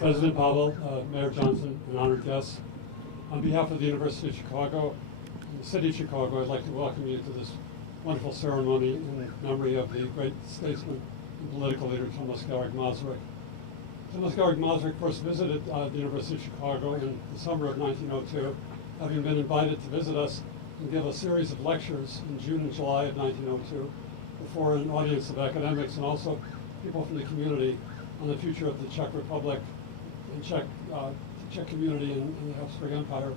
President Pavel, Mayor Johnson, and honored guests, on behalf of the University of Chicago and the City of Chicago, I'd like to welcome you to this wonderful ceremony in memory of the great statesman and political leader Thomas Garrick Masaryk. Thomas Garrick Masaryk first visited the University of Chicago in the summer of 1902, having been invited to visit us and give a series of lectures in June and July of 1902 before an audience of academics and also people from the community on the future of the Czech Republic and Czech community in the Habsburg Empire.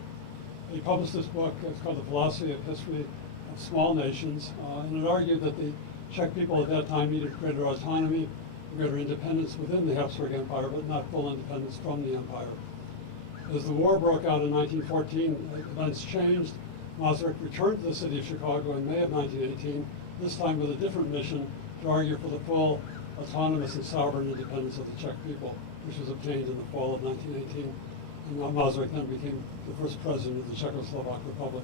He published this book. It's called The Philosophy of History of Small Nations, and it argued that the Czech people at that time needed greater autonomy, greater independence within the Habsburg Empire, but not full independence from the empire. As the war broke out in 1914, events changed. Masaryk returned to the city of Chicago in May of 1918, this time with a different mission to argue for the full autonomous and sovereign independence of the Czech people, which was obtained in the fall of 1918. And Masaryk then became the first president of the Czechoslovak Republic.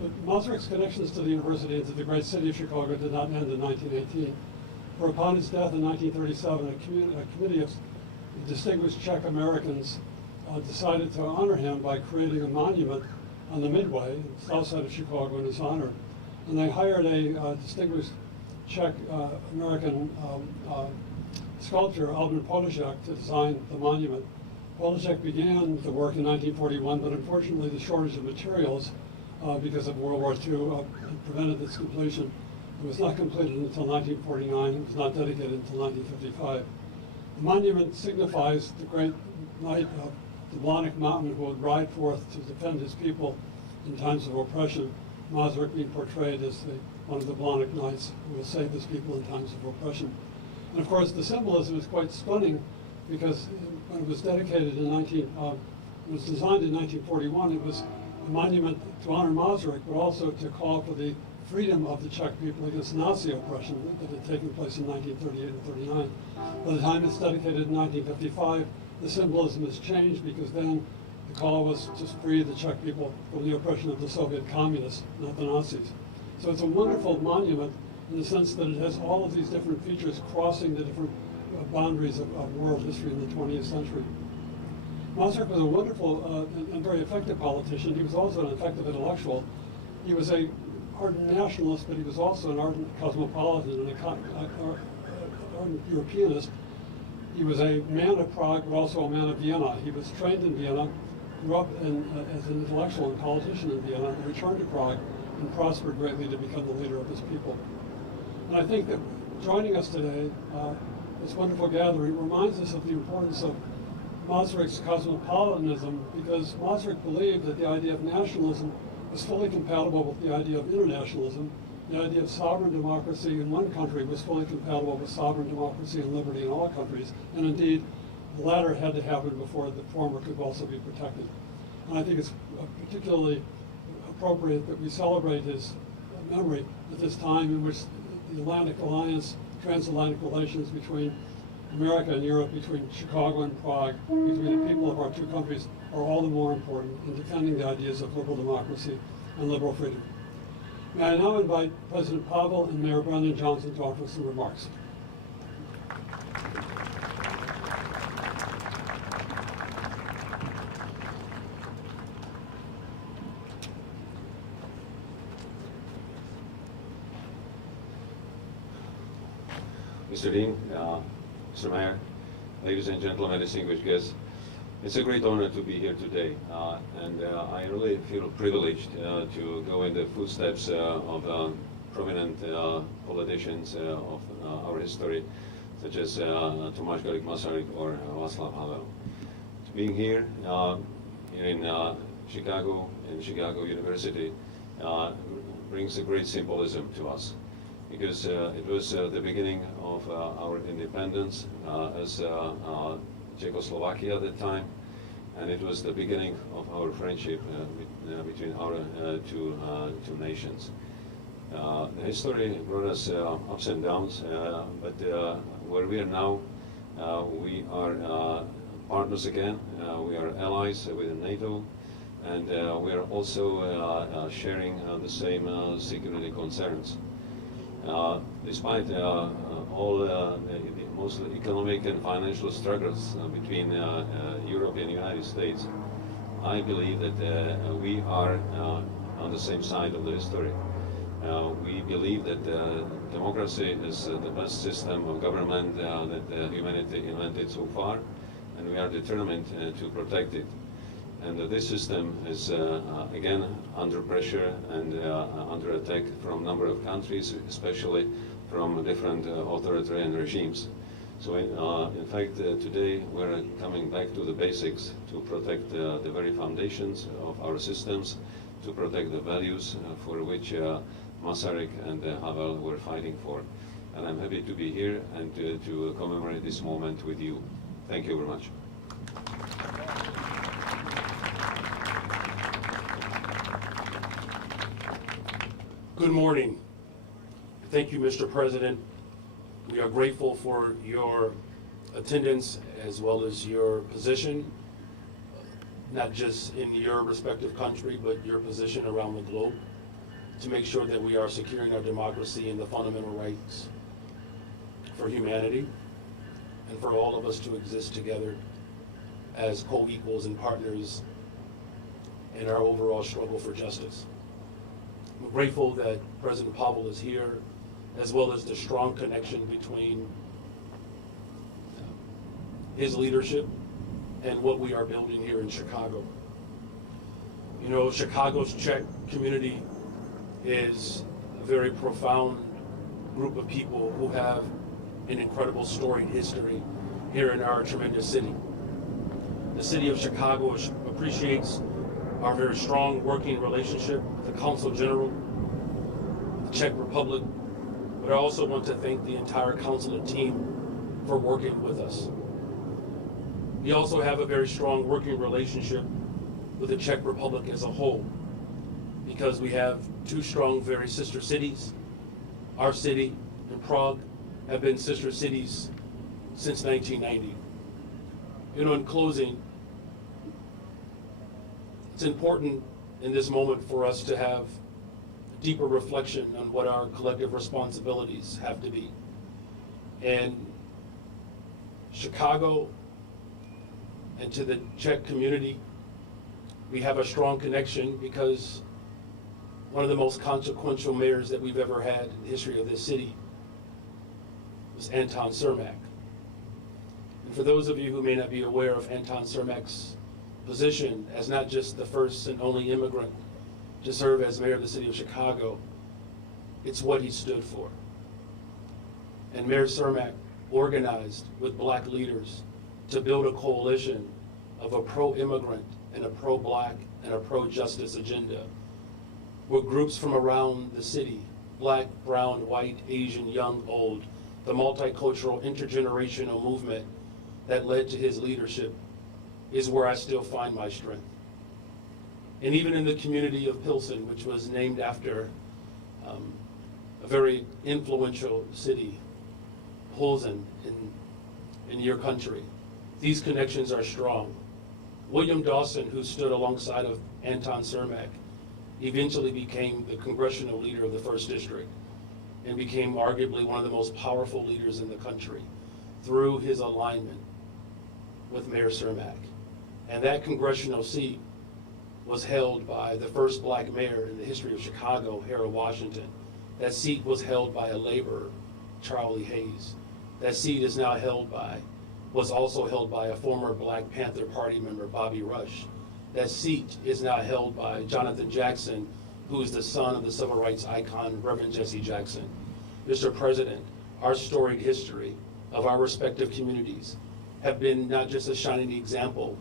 But Masaryk's connections to the university and to the great city of Chicago did not end in 1918. For upon his death in 1937, a committee of distinguished Czech Americans decided to honor him by creating a monument on the Midway, south side of Chicago, in his honor. And they hired a distinguished Czech American sculptor, Albin Polešák, to design the monument. Polešák began the work in 1941, but unfortunately the shortage of materials because of World War II prevented its completion. It was not completed until 1949. It was not dedicated until 1955. The monument signifies the great knight of the Blanic Mountain who would ride forth to defend his people in times of oppression, Masaryk being portrayed as one of the Blanic knights who will save his people in times of oppression. And of course the symbolism is quite stunning because when it was dedicated in it was designed in 1941, it was a monument to honor Masaryk, but also to call for the freedom of the Czech people against Nazi oppression that had taken place in 1938 and 39. By the time it's dedicated in 1955, the symbolism has changed because then the call was to free the Czech people from the oppression of the Soviet communists, not the Nazis. So it's a wonderful monument in the sense that it has all of these different features crossing the different boundaries of world history in the 20th century. Masaryk was a wonderful and very effective politician. He was also an effective intellectual. He was an ardent nationalist, but he was also an ardent cosmopolitan and an ardent Europeanist. He was a man of Prague, but also a man of Vienna. He was trained in Vienna, grew up as an intellectual and politician in Vienna, and returned to Prague and prospered greatly to become the leader of his people. And I think that joining us today, this wonderful gathering, reminds us of the importance of Masaryk's cosmopolitanism, because Masaryk believed that the idea of nationalism was fully compatible with the idea of internationalism. The idea of sovereign democracy in one country was fully compatible with sovereign democracy and liberty in all countries. And indeed, the latter had to happen before the former could also be protected. And I think it's particularly appropriate that we celebrate his memory at this time in which the Atlantic Alliance, transatlantic relations between America and Europe, between Chicago and Prague, between the people of our two countries, are all the more important in defending the ideas of liberal democracy and liberal freedom. May I now invite President Pavel and Mayor Brendan Johnson to offer some remarks. Mr. Dean, Mr. Mayor, ladies and gentlemen, distinguished guests, it's a great honor to be here today, and I really feel privileged to go in the footsteps of prominent politicians of our history, such as Tomáš Garrigue Masaryk or Václav Havel. Being here in Chicago, in Chicago University, brings a great symbolism to us, because it was the beginning of our independence as Czechoslovakia at the time, and it was the beginning of our friendship between our two nations. The history brought us ups and downs, but where we are now, we are partners again. We are allies within NATO, and we are also sharing the same security concerns. Despite all the mostly economic and financial struggles between Europe and the United States, I believe that we are on the same side of the history. We believe that democracy is the best system of government that humanity invented so far, and we are determined to protect it. And this system is again under pressure and under attack from a number of countries, especially from different authoritarian regimes. So in fact, today we're coming back to the basics to protect the very foundations of our systems, to protect the values for which Masaryk and Havel were fighting for. And I'm happy to be here and to commemorate this moment with you. Thank you very much. Good morning. Thank you, Mr. President. We are grateful for your attendance as well as your position, not just in your respective country, but your position around the globe, to make sure that we are securing our democracy and the fundamental rights for humanity and for all of us to exist together as co-equals and partners in our overall struggle for justice. I'm grateful that President Pavel is here, as well as the strong connection between his leadership and what we are building here in Chicago. You know, Chicago's Czech community is a very profound group of people who have an incredible storied history here in our tremendous city. The city of Chicago appreciates our very strong working relationship with the Consul General, the Czech Republic, but I also want to thank the entire consulate team for working with us. We also have a very strong working relationship with the Czech Republic as a whole, because we have two strong, very sister cities. Our city and Prague have been sister cities since 1990. You know, in closing, it's important in this moment for us to have a deeper reflection on what our collective responsibilities have to be. And Chicago and to the Czech community, we have a strong connection because one of the most consequential mayors that we've ever had in the history of this city was Anton Cermak. And for those of you who may not be aware of Anton Cermak's position as not just the first and only immigrant to serve as mayor of the city of Chicago, it's what he stood for. And Mayor Cermak organized with black leaders to build a coalition of a pro-immigrant and a pro-black and a pro-justice agenda, where groups from around the city, black, brown, white, Asian, young, old, the multicultural, intergenerational movement that led to his leadership is where I still find my strength. And even in the community of Pilsen, which was named after a very influential city, Pilsen in your country, these connections are strong. William Dawson, who stood alongside of Anton Cermak, eventually became the congressional leader of the 1st District and became arguably one of the most powerful leaders in the country through his alignment with Mayor Cermak. And that congressional seat was held by the first black mayor in the history of Chicago, Harold Washington. That seat was held by a laborer, Charlie Hayes. That seat is now was also held by a former Black Panther Party member, Bobby Rush. That seat is now held by Jonathan Jackson, who is the son of the civil rights icon, Reverend Jesse Jackson. Mr. President, our storied history of our respective communities have been not just a shining example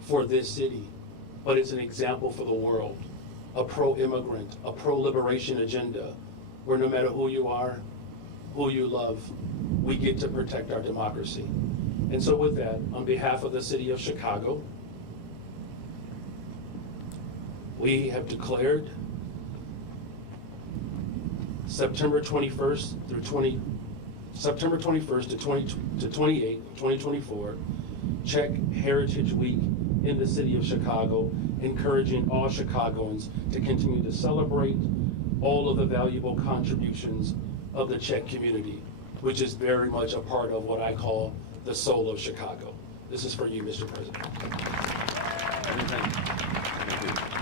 for this city, but it's an example for the world. A pro-immigrant, a pro-liberation agenda, where no matter who you are, who you love, we get to protect our democracy. And so with that, on behalf of the city of Chicago, we have declared September 21st to 28, 2024, Czech Heritage Week in the city of Chicago, encouraging all Chicagoans to continue to celebrate all of the valuable contributions of the Czech community, which is very much a part of what I call the soul of Chicago. This is for you, Mr. President. Thank you.